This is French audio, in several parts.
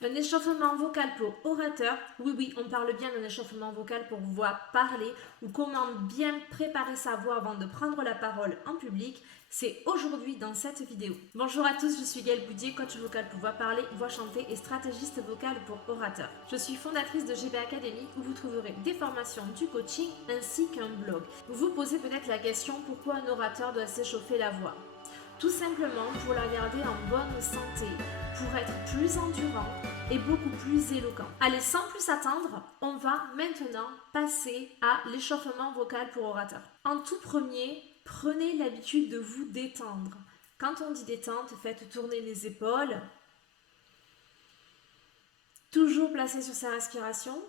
Un échauffement vocal pour orateur. Oui, on parle bien d'un échauffement vocal pour voix parler ou comment bien préparer sa voix avant de prendre la parole en public. C'est aujourd'hui dans cette vidéo. Bonjour à tous, je suis Gaëlle Boudier, coach vocal pour voix parler, voix chantée et stratégiste vocal pour orateur. Je suis fondatrice de GB Academy où vous trouverez des formations, du coaching ainsi qu'un blog. Vous vous posez peut-être la question pourquoi un orateur doit s'échauffer la voix. Tout simplement pour la garder en bonne santé, pour être plus endurant et beaucoup plus éloquent. Allez, sans plus attendre, on va maintenant passer à l'échauffement vocal pour orateur. En tout premier, prenez l'habitude de vous détendre. Quand on dit détente, faites tourner les épaules. Toujours placé sur sa respiration.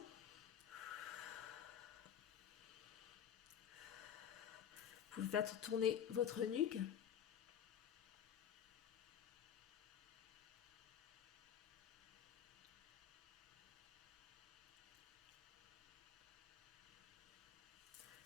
Vous faites tourner votre nuque.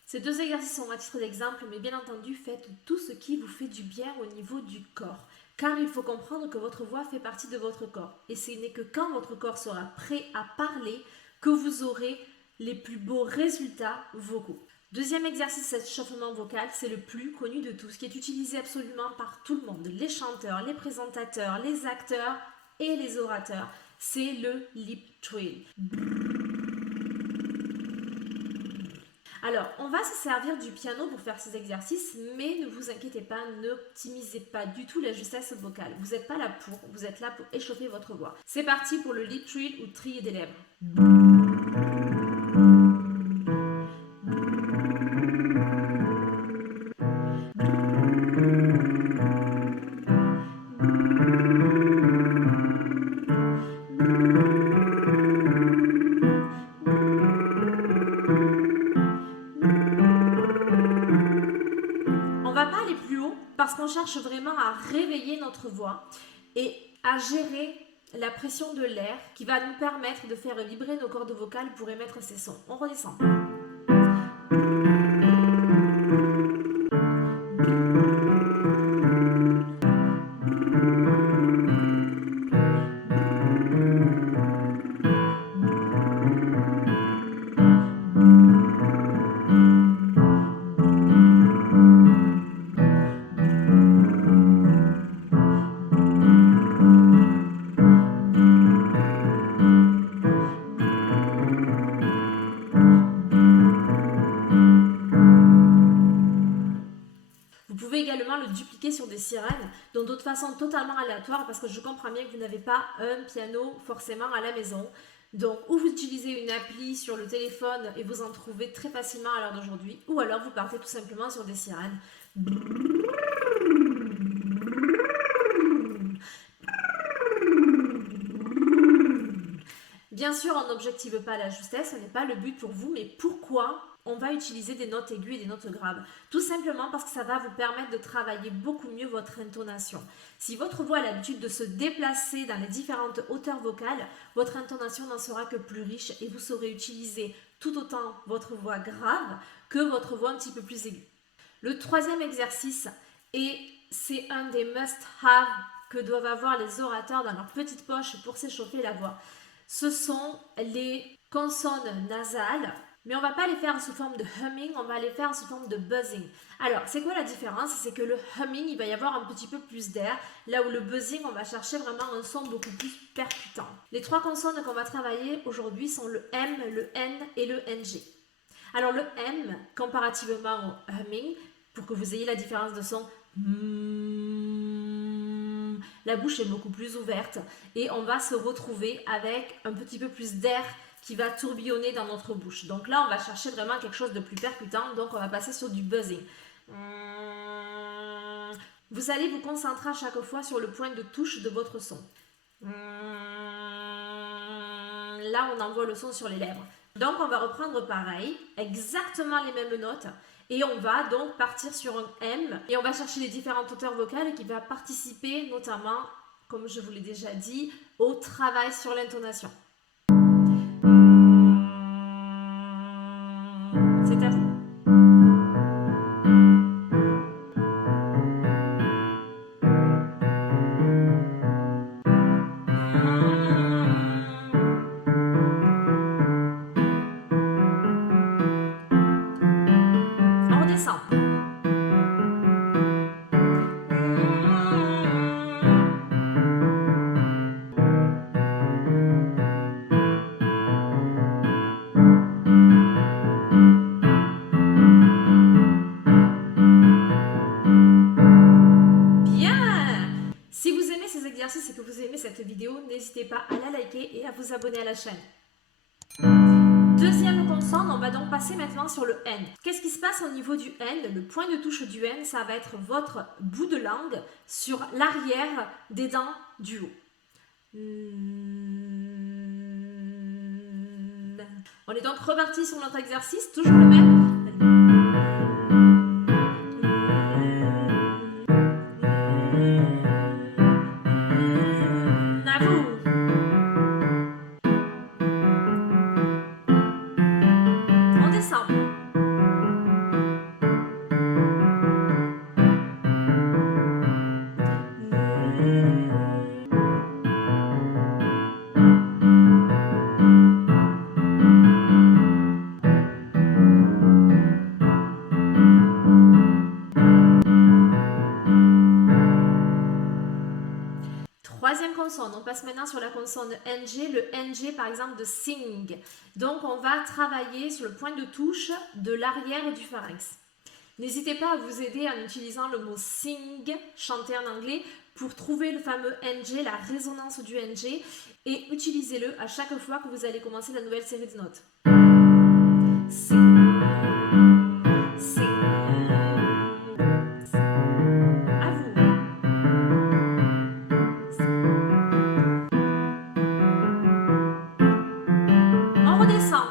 Ces deux exercices sont à titre d'exemple, mais bien entendu, faites tout ce qui vous fait du bien au niveau du corps. Car il faut comprendre que votre voix fait partie de votre corps. Et ce n'est que quand votre corps sera prêt à parler que vous aurez les plus beaux résultats vocaux. Deuxième exercice, cet échauffement vocal, c'est le plus connu de tous, qui est utilisé absolument par tout le monde. Les chanteurs, les présentateurs, les acteurs et les orateurs. C'est le lip trill. Alors, on va se servir du piano pour faire ces exercices, mais ne vous inquiétez pas, n'optimisez pas du tout la justesse vocale. Vous n'êtes pas là pour, vous êtes là pour échauffer votre voix. C'est parti pour le lip trill ou trier des lèvres. On va pas aller plus haut parce qu'on cherche vraiment à réveiller notre voix et à gérer la pression de l'air qui va nous permettre de faire vibrer nos cordes vocales pour émettre ces sons. On redescend. Vous pouvez également le dupliquer sur des sirènes, dans d'autres façons totalement aléatoires, parce que je comprends bien que vous n'avez pas un piano forcément à la maison. Donc, ou vous utilisez une appli sur le téléphone et vous en trouvez très facilement à l'heure d'aujourd'hui, ou alors vous partez tout simplement sur des sirènes. Bien sûr, on n'objective pas la justesse, ce n'est pas le but pour vous, mais pourquoi on va utiliser des notes aiguës et des notes graves? Tout simplement parce que ça va vous permettre de travailler beaucoup mieux votre intonation. Si votre voix a l'habitude de se déplacer dans les différentes hauteurs vocales, votre intonation n'en sera que plus riche et vous saurez utiliser tout autant votre voix grave que votre voix un petit peu plus aiguë. Le troisième exercice, et c'est un des must-have que doivent avoir les orateurs dans leur petite poche pour s'échauffer la voix, ce sont les consonnes nasales, mais on ne va pas les faire sous forme de humming, on va les faire sous forme de buzzing. Alors, c'est quoi la différence? C'est que le humming, il va y avoir un petit peu plus d'air, là où le buzzing, on va chercher vraiment un son beaucoup plus percutant. Les trois consonnes qu'on va travailler aujourd'hui sont le M, le N et le NG. Alors, le M, comparativement au humming, pour que vous ayez la différence de son, la bouche est beaucoup plus ouverte et on va se retrouver avec un petit peu plus d'air qui va tourbillonner dans notre bouche. Donc là, on va chercher vraiment quelque chose de plus percutant, donc on va passer sur du buzzing. Vous allez vous concentrer à chaque fois sur le point de touche de votre son. Là, on envoie le son sur les lèvres. Donc, on va reprendre pareil, exactement les mêmes notes. Et on va donc partir sur un M et on va chercher les différentes hauteurs vocales qui vont participer notamment, comme je vous l'ai déjà dit, au travail sur l'intonation. C'est à vous. n'hésitez pas à la liker et à vous abonner à la chaîne. Deuxième consonne, on va donc passer maintenant sur le N. Qu'est-ce qui se passe au niveau du N? Le point de touche du N, ça va être votre bout de langue sur l'arrière des dents du haut. On est donc reparti sur notre exercice, toujours le même. À vous. On descend. Troisième consonne, on passe maintenant sur la consonne NG, le NG par exemple de sing. Donc on va travailler sur le point de touche de l'arrière du pharynx. N'hésitez pas à vous aider en utilisant le mot sing, chanter en anglais, pour trouver le fameux NG, la résonance du NG, et utilisez-le à chaque fois que vous allez commencer la nouvelle série de notes. Sing, sing. À vous. On redescend.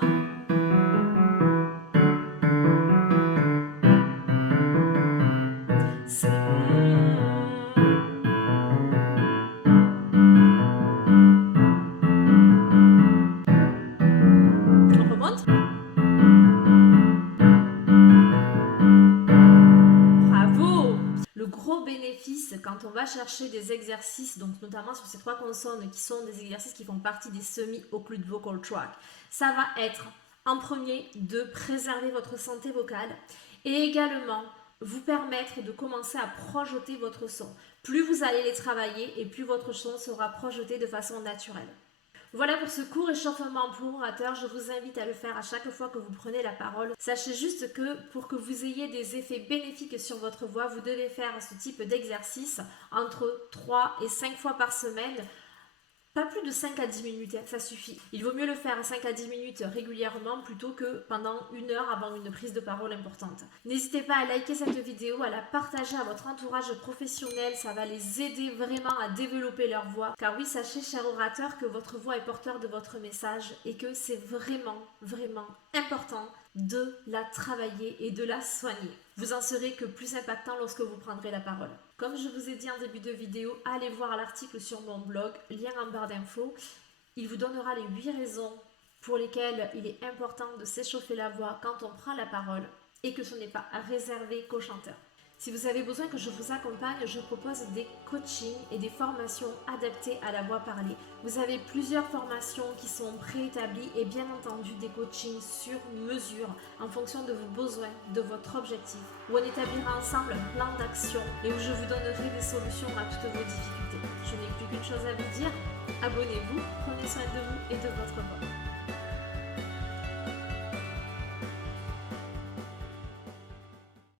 On remonte. Bravo! Le gros bénéfice quand on va chercher des exercices, donc notamment sur ces trois consonnes qui sont des exercices qui font partie des semi-occluded vocal tract, ça va être en premier de préserver votre santé vocale et également vous permettre de commencer à projeter votre son. Plus vous allez les travailler et plus votre son sera projeté de façon naturelle. Voilà pour ce court échauffement pour orateur, je vous invite à le faire à chaque fois que vous prenez la parole. Sachez juste que pour que vous ayez des effets bénéfiques sur votre voix, vous devez faire ce type d'exercice entre 3 et 5 fois par semaine. Pas plus de 5 à 10 minutes, ça suffit. Il vaut mieux le faire 5 à 10 minutes régulièrement plutôt que pendant 1 heure avant une prise de parole importante. N'hésitez pas à liker cette vidéo, à la partager à votre entourage professionnel, ça va les aider vraiment à développer leur voix. Car oui, sachez, cher orateur, que votre voix est porteur de votre message et que c'est vraiment, vraiment important de la travailler et de la soigner. Vous en serez que plus impactant lorsque vous prendrez la parole. Comme je vous ai dit en début de vidéo, allez voir l'article sur mon blog, lien en barre d'infos. Il vous donnera les 8 raisons pour lesquelles il est important de s'échauffer la voix quand on prend la parole et que ce n'est pas réservé qu'aux chanteurs. Si vous avez besoin que je vous accompagne, je propose des coachings et des formations adaptées à la voix parlée. Vous avez plusieurs formations qui sont préétablies et bien entendu des coachings sur mesure en fonction de vos besoins, de votre objectif, où on établira ensemble un plan d'action et où je vous donnerai des solutions à toutes vos difficultés. Je n'ai plus qu'une chose à vous dire, abonnez-vous, prenez soin de vous et de votre voix.